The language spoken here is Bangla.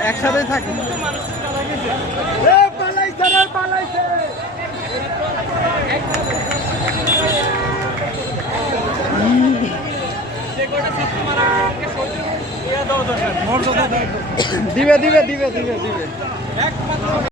একসাথেই থাকি। দিবে দিবে দিবে দিবে দিবে।